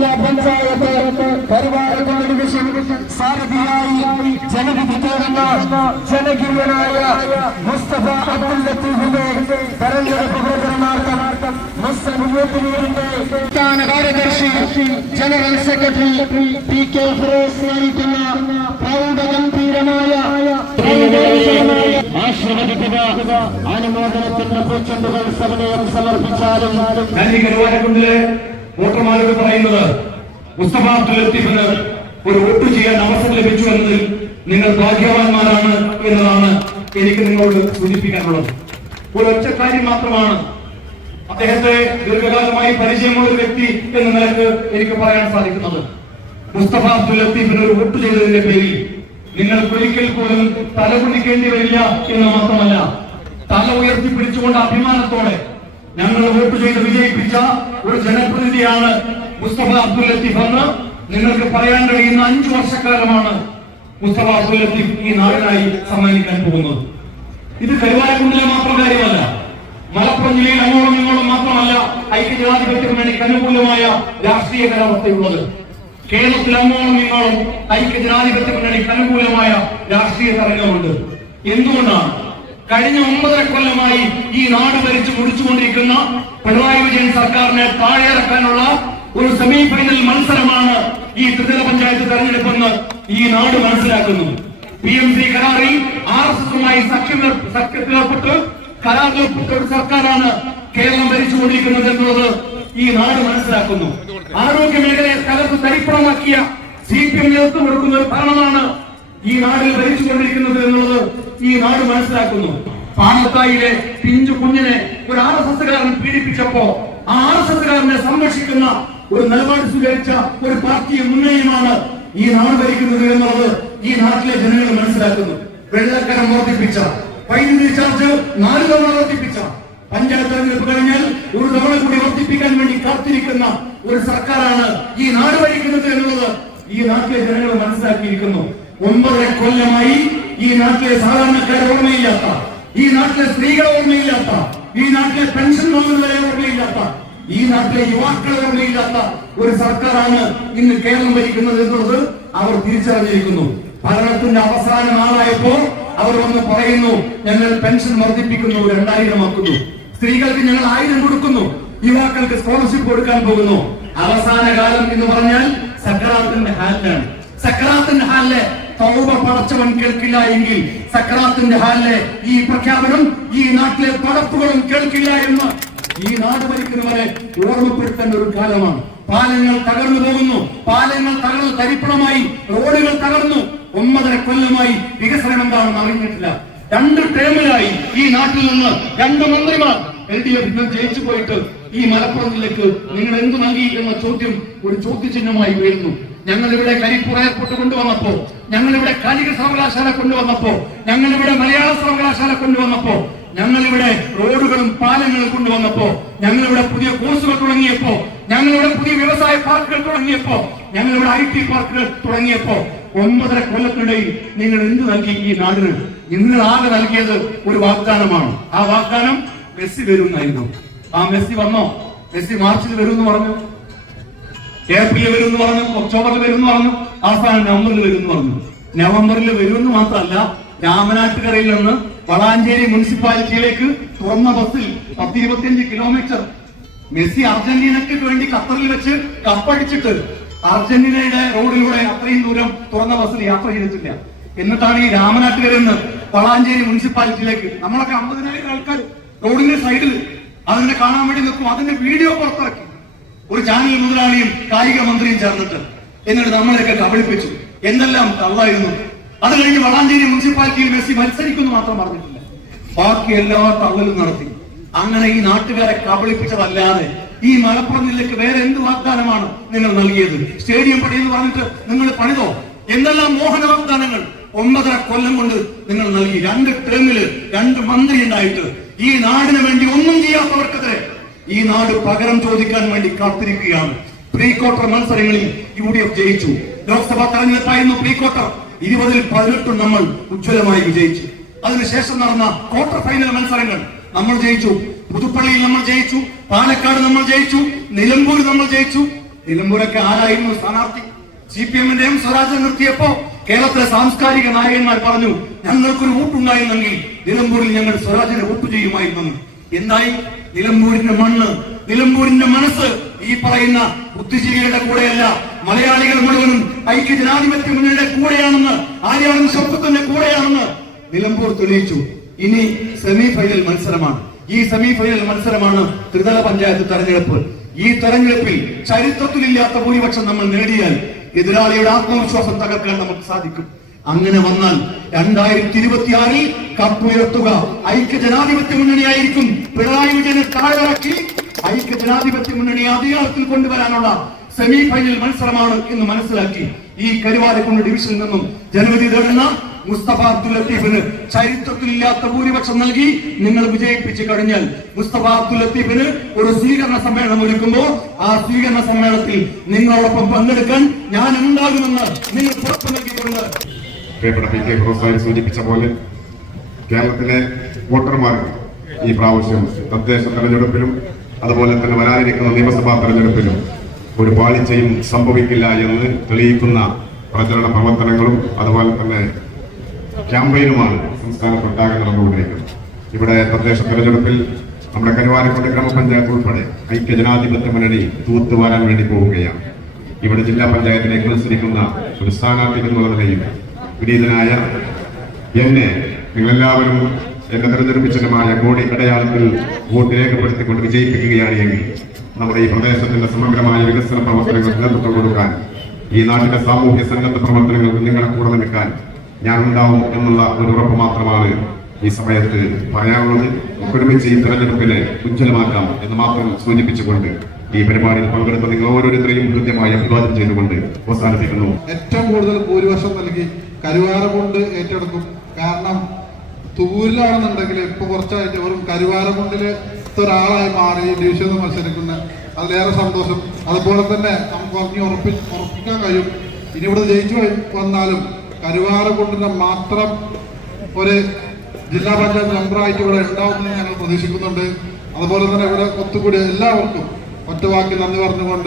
ജില്ലാ പഞ്ചായത്ത് പരിപാലന ഡിവിഷൻ സാരഥിയായി ജനവിധി തേടുന്ന ജനകീയനായ മുസ്തഫ അബ്ദുൽ ലത്തീഫിന്റെ തെരഞ്ഞെടുപ്പ് പ്രചരണാർത്ഥം മുസ്ലിം യൂത്ത് ലീഗിന്റെ സംസ്ഥാന കാര്യദർശി general secretary P K Firoz നയിക്കുന്ന പ്രൗഢഗംഭീരമായ ആശ്രമദിക്കുക അനുമോദനത്തിന്റെ പൂച്ചെണ്ടുകൾ സവിനയം സമർപ്പിച്ചാലും വോട്ടർമാരോട് പറയുന്നത് മുസ്തഫ അബ്ദുൽ ലത്തീഫിന് ഒരു വോട്ട് ചെയ്യാൻ അവസരം ലഭിച്ചു എന്നതിൽ നിങ്ങൾ ഭാഗ്യവാന്മാരാണ് എന്നതാണ് എനിക്ക് നിങ്ങളോട് സൂചിപ്പിക്കാനുള്ളത്. ഒരു കാര്യം മാത്രമാണ് അദ്ദേഹത്തെ ദീർഘകാലമായി പരിചയമുള്ള ഒരു വ്യക്തി എന്ന നിലയ്ക്ക് എനിക്ക് പറയാൻ സാധിക്കുന്നത്. മുസ്തഫ അബ്ദുൽ ലത്തീഫിന് ഒരു വോട്ട് ചെയ്തതിന്റെ പേരിൽ നിങ്ങൾ ഒരിക്കൽ പോലും തല കുടിക്കേണ്ടി വരില്ല എന്ന് മാത്രമല്ല തല ഉയർത്തി പിടിച്ചുകൊണ്ട് അഭിമാനത്തോടെ ഞങ്ങൾ വോട്ട് ചെയ്ത് വിജയിപ്പിച്ച ഒരു ജനപ്രതിനിധിയാണ് മുസ്തഫ അബ്ദുൽ ലത്തീഫ് എന്ന് നിങ്ങൾക്ക് പറയാൻ കഴിയുന്ന അഞ്ചു വർഷക്കാലമാണ് മുസ്തഫ അബ്ദുൽ ലത്തീഫ് ഈ നാടിനായി സമ്മാനിക്കാൻ പോകുന്നത്. ഇത് കരുവാരക്കുണ്ടിലെ മാത്രം കാര്യമല്ല മലപ്പുറം ജില്ലയിൽ അങ്ങോളം ഇങ്ങോളം മാത്രമല്ല ഐക്യജനാധിപത്യം വേണ്ടി അനുകൂലമായ രാഷ്ട്രീയ കാലാവസ്ഥയുള്ളത് കേരളത്തിൽ അങ്ങോളം ഇങ്ങോളം ഐക്യജനാധിപത്യ മുന്നണിക്ക് അനുകൂലമായ രാഷ്ട്രീയ തരംഗമുണ്ട്. എന്തുകൊണ്ടാണ് കഴിഞ്ഞ ഒമ്പതര കൊല്ലമായി ഈ നാട് ഭരിച്ചു മുടിച്ചുകൊണ്ടിരിക്കുന്ന പിണറായി വിജയൻ സർക്കാരിനെ താഴെയിറക്കാനുള്ള ഒരു സെമി ഫൈനൽ മത്സരമാണ് ഈ ത്രിതല പഞ്ചായത്ത് തെരഞ്ഞെടുപ്പെന്ന് ഈ നാട് മനസ്സിലാക്കുന്നു. പി എം സി കരാറിൽ ആർ എസ് എസുമായി സഖ്യം സഖ്യത്തിലേർപ്പെട്ട് കരാറിലേർപ്പെട്ട ഒരു സർക്കാരാണ് കേരളം ഭരിച്ചുകൊണ്ടിരിക്കുന്നത് എന്നുള്ളത് ഈ നാട് മനസ്സിലാക്കുന്നു. ആരോഗ്യ മേഖലയെ തകർത്ത് തരിപ്പണമാക്കിയ സി പി എം നേതൃത്വം കൊടുക്കുന്ന ഒരു ഭരണമാണ് ഈ നാടിൽ ഭരിച്ചുകൊണ്ടിരിക്കുന്നത് എന്നുള്ളത് ഈ നാട് മനസ്സിലാക്കുന്നു. പാണത്തായിലെ പിഞ്ചു കുഞ്ഞിനെ ഒരു ആർ എസ് പീഡിപ്പിച്ചപ്പോ ആ ആർ എസ് എസ്സുകാരനെ സംരക്ഷിക്കുന്ന ഒരു നിലപാട് സ്വീകരിച്ച ഒരു പാർട്ടിയും മുന്നണിയുമാണ് ഈ നാട് ഭരിക്കുന്നത് എന്നുള്ളത് ഈ നാട്ടിലെ ജനങ്ങൾ മനസ്സിലാക്കുന്നു. വെള്ളക്കരം വർദ്ധിപ്പിച്ച വൈദ്യുതി ചാർജ് നാല് തവണ വർദ്ധിപ്പിച്ച പഞ്ചായത്ത് തെരഞ്ഞെടുപ്പ് കഴിഞ്ഞാൽ ഒരു തവണ കൂടി വർദ്ധിപ്പിക്കാൻ വേണ്ടി കാത്തിരിക്കുന്ന ഒരു സർക്കാരാണ് ഈ നാട് ഭരിക്കുന്നത് എന്നുള്ളത് ഈ നാട്ടിലെ ജനങ്ങൾ മനസ്സിലാക്കിയിരിക്കുന്നു. ഒമ്പതര കൊല്ലമായി ഈ നാട്ടിലെ സാധാരണക്കാരെ ഓർമ്മയില്ലാത്ത ഈ നാട്ടിലെ സ്ത്രീകളെ ഓർമ്മയില്ലാത്ത ഈ നാട്ടിലെ പെൻഷൻ വാങ്ങുന്നവരെ ഓർമ്മയില്ലാത്ത ഈ നാട്ടിലെ യുവാക്കളെ ഓർമ്മയില്ലാത്ത ഒരു സർക്കാരാണ് ഇന്ന് കേരളം ഭരിക്കുന്നത് എന്നുള്ളത് അവർ തിരിച്ചറിഞ്ഞിരിക്കുന്നു. ഭരണത്തിന്റെ അവസാന നാളായപ്പോ അവർ വന്ന് പറയുന്നു ഞങ്ങൾ പെൻഷൻ വർദ്ധിപ്പിക്കുന്നു രണ്ടായിരം ആക്കുന്നു. സ്ത്രീകൾക്ക് ഞങ്ങൾ ആയിരം കൊടുക്കുന്നു യുവാക്കൾക്ക് സ്കോളർഷിപ്പ് കൊടുക്കാൻ പോകുന്നു. അവസാന കാലം എന്ന് പറഞ്ഞാൽ സക്കറാത്തിന്റെ ഹാലിലാണ്. സക്കറാത്തിന്റെ ഹാലിലെ തൗബ പടച്ചവൻ കേൾക്കില്ല എങ്കിൽ സക്രാത്തിന്റെ ഹാലിലെ ഈ പ്രഖ്യാപനം ഈ നാട്ടിലെ പടപ്പുകളും കേൾക്കില്ല എന്ന് ഈ നാട് ഭരിക്കുന്നവരെ ഓർമ്മപ്പെടുത്തേണ്ട ഒരു കാലമാണ്. പാലങ്ങൾ തകർന്നു പോകുന്നു. പാലങ്ങൾ തകർന്നു തരിപ്പണമായി റോഡുകൾ തകർന്നു. ഒമ്പതര കൊല്ലമായി വികസനം എന്താണെന്ന് അറിഞ്ഞിട്ടില്ല. രണ്ട് ടേമിലായി ഈ നാട്ടിൽ നിന്ന് രണ്ട് മന്ത്രിമാർ എൽ ഡി എഫ് ജയിച്ചു പോയിട്ട് ഈ മലപ്പുറം ജില്ലക്ക് നിങ്ങൾ എന്ത് നൽകി എന്ന ചോദ്യം ഒരു ചോദ്യചിഹ്നമായി വീഴുന്നു ഞങ്ങൾ ഇവിടെ കരിപ്പൂർ എയർപോർട്ട് കൊണ്ടുവന്നപ്പോ ഞങ്ങൾ ഇവിടെ കാലിക സർവകലാശാല കൊണ്ടുവന്നപ്പോ ഞങ്ങൾ ഇവിടെ മലയാള സർവകലാശാല കൊണ്ടുവന്നപ്പോ ഞങ്ങൾ ഇവിടെ റോഡുകളും പാലങ്ങളും കൊണ്ടുവന്നപ്പോ ഞങ്ങൾ ഇവിടെ പുതിയ കോഴ്സുകൾ തുടങ്ങിയപ്പോ ഞങ്ങൾ ഇവിടെ പുതിയ വ്യവസായ പാർക്കുകൾ തുടങ്ങിയപ്പോ ഞങ്ങൾ ഇവിടെ ഐ ടി പാർക്കുകൾ തുടങ്ങിയപ്പോ ഒമ്പതര കൊല്ലത്തിനിടയിൽ നിങ്ങൾ എന്ത് നൽകി ഈ നാടിന്? നിങ്ങൾ ആകെ നൽകിയത് ഒരു വാഗ്ദാനമാണ്. ആ വാഗ്ദാനം മെസ്സി വരുന്നായിരുന്നു ആ മെസ്സി വന്നോ? മെസ്സി മാർച്ചിൽ വരുമെന്ന് പറഞ്ഞു. ഏപ്രിലിൽ എന്ന് പറഞ്ഞു ഒക്ടോബറിൽ വരുമെന്ന് പറഞ്ഞു അവസാനം നവംബറിൽ വരും എന്ന് പറഞ്ഞു. നവംബറിൽ വരുമെന്ന് മാത്രമല്ല രാമനാട്ടുകരയിൽ നിന്ന് വളാഞ്ചേരി മുനിസിപ്പാലിറ്റിയിലേക്ക് തുറന്ന ബസ്സിൽ പത്തിരുപത്തിയഞ്ച് കിലോമീറ്റർ മെസ്സി അർജന്റീനയ്ക്ക് വേണ്ടി ഖത്തറിൽ വെച്ച് കപ്പടിച്ചിട്ട് അർജന്റീനയുടെ റോഡിലൂടെ അത്രയും ദൂരം തുറന്ന ബസ്സിൽ യാത്ര ചെയ്തിട്ടില്ല. എന്നിട്ടാണ് ഈ രാമനാട്ടുകരയിൽ നിന്ന് വളാഞ്ചേരി മുനിസിപ്പാലിറ്റിയിലേക്ക് നമ്മളൊക്കെ അമ്പതിനായിരം ആൾക്കാർ റോഡിന്റെ സൈഡിൽ അതിനെ കാണാൻ വേണ്ടി നിൽക്കും. അതിന്റെ വീഡിയോ പുറത്തിറക്കി. ഒരു ചാനൽ മുതലാളിയും കായിക മന്ത്രിയും ചേർന്നിട്ട് എന്നിട്ട് നമ്മളെയൊക്കെ കബളിപ്പിച്ചു. എന്തെല്ലാം തള്ളായിരുന്നു. അത് കഴിഞ്ഞ് വളാഞ്ചേരി മുനിസിപ്പാലിറ്റിയിൽ മെസ്സി മത്സരിക്കുന്നു മാത്രം പറഞ്ഞിട്ടില്ല. ബാക്കി എല്ലാ തള്ളലും നടത്തി. അങ്ങനെ ഈ നാട്ടുകാരെ കബളിപ്പിച്ചതല്ലാതെ ഈ മലപ്പുറം ജില്ലക്ക് വേറെ എന്ത് വാഗ്ദാനമാണ് നിങ്ങൾ നൽകിയത്? സ്റ്റേഡിയം പണി എന്ന് പറഞ്ഞിട്ട് നിങ്ങൾ പണിതോ? എന്തെല്ലാം മോഹന വാഗ്ദാനങ്ങൾ? ഒമ്പതര കൊല്ലം കൊണ്ട് നിങ്ങൾ നൽകി. രണ്ട് ടേമിൽ രണ്ട് മന്ത്രി ഉണ്ടായിട്ട് ഈ നാടിന് വേണ്ടി ഒന്നും ചെയ്യാത്തവർക്കെതിരെ ഈ നാട് പകരം ചോദിക്കാൻ വേണ്ടി കാത്തിരിക്കുകയാണ്. പ്രീ ക്വാർട്ടർ മത്സരങ്ങളിൽ യു ഡി എഫ് ജയിച്ചു. ലോക്സഭാ തെരഞ്ഞെടുപ്പായിരുന്നു പ്രീ ക്വാർട്ടർ ഇരുപതിൽ പതിനെട്ടും നമ്മൾ ഉജ്ജ്വലമായി വിജയിച്ചു. അതിനുശേഷം നടന്ന ക്വാർട്ടർ ഫൈനൽ മത്സരങ്ങൾ നമ്മൾ ജയിച്ചു. പുതുപ്പള്ളിയിൽ നമ്മൾ ജയിച്ചു. പാലക്കാട് നമ്മൾ ജയിച്ചു. നിലമ്പൂർ നമ്മൾ ജയിച്ചു. നിലമ്പൂരൊക്കെ ആരായിരുന്നു സ്ഥാനാർത്ഥി? സി പി എമ്മിന്റെയും സ്വരാജ് നിർത്തിയപ്പോ കേരളത്തിലെ സാംസ്കാരിക നായകന്മാർ പറഞ്ഞു ഞങ്ങൾക്കൊരു വോട്ടുണ്ടായിരുന്നെങ്കിൽ നിലമ്പൂരിൽ ഞങ്ങൾ സ്വരാജിനെ വോട്ട് ചെയ്യുമായിരുന്നു എന്തായി നിലമ്പൂരിന്റെ മണ്ണ് നിലമ്പൂരിന്റെ മനസ്സ് ഈ പറയുന്ന ബുദ്ധിജീവികളുടെ കൂടെയല്ല. മലയാളികൾ മുഴുവനും ഐക്യ ജനാധിപത്യ മുന്നണിയുടെ കൂടെയാണെന്ന് ആര്യാടൻ ശബ്ദത്തിന്റെ കൂടെയാണെന്ന് നിലമ്പൂർ തെളിയിച്ചു. ഇനി സെമി ഫൈനൽ മത്സരമാണ്. ഈ സെമി ഫൈനൽ മത്സരമാണ് ത്രിതല പഞ്ചായത്ത് തെരഞ്ഞെടുപ്പ്. ഈ തെരഞ്ഞെടുപ്പിൽ ചരിത്രത്തിലില്ലാത്ത ഭൂരിപക്ഷം നമ്മൾ നേടിയാൽ എതിരാളിയുടെ ആത്മവിശ്വാസം തകർക്കാൻ നമുക്ക് സാധിക്കും. അങ്ങനെ വന്നാൽ രണ്ടായിരത്തി ഇരുപത്തിയാറിൽ കപ്പ് ഉയർത്തുക. ഐക്യ ജനാധിപത്യ മുന്നണിയായിരിക്കും. പിണറായി വിജയനെ താഴെറക്കി ഐക്യ ജനാധിപത്യ മുന്നണി അധികാരത്തിൽ കൊണ്ടുവരാനുള്ള സെമി ഫൈനൽ മത്സരമാണ് എന്ന് മനസ്സിലാക്കി ഈ കരുവാരക്കുണ്ട് ഡിവിഷനിൽ നിന്നും ജനവിധി തേടുന്ന മുസ്തഫ അബ്ദുൽ ലത്തീഫിന് ചരിത്രത്തിലില്ലാത്ത ഭൂരിപക്ഷം നൽകി. നിങ്ങൾ വിജയിപ്പിച്ചു കഴിഞ്ഞാൽ മുസ്തഫ അബ്ദുൽ ലത്തീഫിന് ഒരു സ്വീകരണ സമ്മേളനം ഒരുക്കുമ്പോൾ ആ സ്വീകരണ സമ്മേളനത്തിൽ നിങ്ങളോടൊപ്പം പങ്കെടുക്കാൻ ഞാൻ ഉണ്ടാകുമെന്ന് നിങ്ങൾ ഉറപ്പ് നൽകിക്കൊണ്ട് പ്രിയപ്പെട്ട പി കെ സൂചിപ്പിച്ച പോലെ കേരളത്തിലെ വോട്ടർമാർക്ക് ഈ പ്രാവശ്യം തദ്ദേശ തെരഞ്ഞെടുപ്പിലും അതുപോലെ തന്നെ വരാനിരിക്കുന്ന നിയമസഭാ തെരഞ്ഞെടുപ്പിലും ഒരു പാളിച്ചയും സംഭവിക്കില്ല എന്ന് തെളിയിക്കുന്ന പ്രചരണ പ്രവർത്തനങ്ങളും അതുപോലെ തന്നെ ക്യാമ്പയിനുമാണ് സംസ്ഥാനത്തൊട്ടാകെ നടന്നുകൊണ്ടിരിക്കുന്നത് ഇവിടെ തദ്ദേശ തെരഞ്ഞെടുപ്പിൽ നമ്മുടെ കരുവാരക്കോട് ഗ്രാമപഞ്ചായത്ത് ഉൾപ്പെടെ ഐക്യ ജനാധിപത്യ മുന്നണി തൂത്തുവാരാൻ വേണ്ടി പോവുകയാണ്. ഇവിടെ ജില്ലാ പഞ്ചായത്തിലേക്ക് മത്സരിക്കുന്ന ഒരു സ്ഥാനാർത്ഥി എന്നുള്ള നിലയിൽ വിനീതനായ എന്നെ നിങ്ങളെല്ലാവരും എന്നെ തെരഞ്ഞെടുപ്പിച്ചതുമായ കോടി അടയാളത്തിൽ വോട്ട് രേഖപ്പെടുത്തിക്കൊണ്ട് വിജയിപ്പിക്കുകയാണ് എങ്കിൽ നമ്മുടെ ഈ പ്രദേശത്തിന്റെ സമഗ്രമായ വികസന പ്രവർത്തനങ്ങൾ നേതൃത്വം കൊടുക്കാൻ ഈ നാട്ടിലെ സാമൂഹ്യ സന്നദ്ധ പ്രവർത്തനങ്ങൾക്ക് നിങ്ങളെ കൂടെ നിൽക്കാൻ ഞാൻ ഉണ്ടാവും എന്നുള്ള ഒരു ഉറപ്പ് മാത്രമാണ് ഈ സമയത്ത് പറയാനുള്ളത്. ഒരുമിച്ച് ഈ തെരഞ്ഞെടുപ്പിനെ ഉജ്ജ്വലമാക്കാം എന്ന് മാത്രം സൂചിപ്പിച്ചുകൊണ്ട് ഈ പരിപാടിയിൽ പങ്കെടുത്ത നിങ്ങൾ ഓരോരുത്തരെയും കൃത്യമായി അഭിവാദം ചെയ്തുകൊണ്ട് അവസാനിപ്പിക്കുന്നു. ഏറ്റവും കൂടുതൽ ഭൂരിപക്ഷം നൽകി കരുവാരകുണ്ട് ഏറ്റെടുക്കും. കാരണം തൂരിലാണെന്നുണ്ടെങ്കിൽ ഇപ്പൊ കുറച്ചായിട്ട് വെറും കരുവാരകുണ്ടിൽ ഒരാളായി മാറി ഈ ഡിവിഷനിൽ മത്സരിക്കുന്ന അതിലേറെ സന്തോഷം. അതുപോലെ തന്നെ നമുക്ക് പറഞ്ഞ് ഉറപ്പി ഉറപ്പിക്കാൻ കഴിയും. ഇനി ഇവിടെ ജയിച്ചു വന്നാലും കരുവാരകുണ്ടിന്റെ മാത്രം ഒരു ജില്ലാ പഞ്ചായത്ത് മെമ്പറായിട്ട് ഇവിടെ ഉണ്ടാവുമെന്ന് ഞങ്ങൾ പ്രതീക്ഷിക്കുന്നുണ്ട്. അതുപോലെ തന്നെ ഇവിടെ ഒത്തുകൂടിയ എല്ലാവർക്കും ഒറ്റവാക്കി നന്ദി പറഞ്ഞുകൊണ്ട്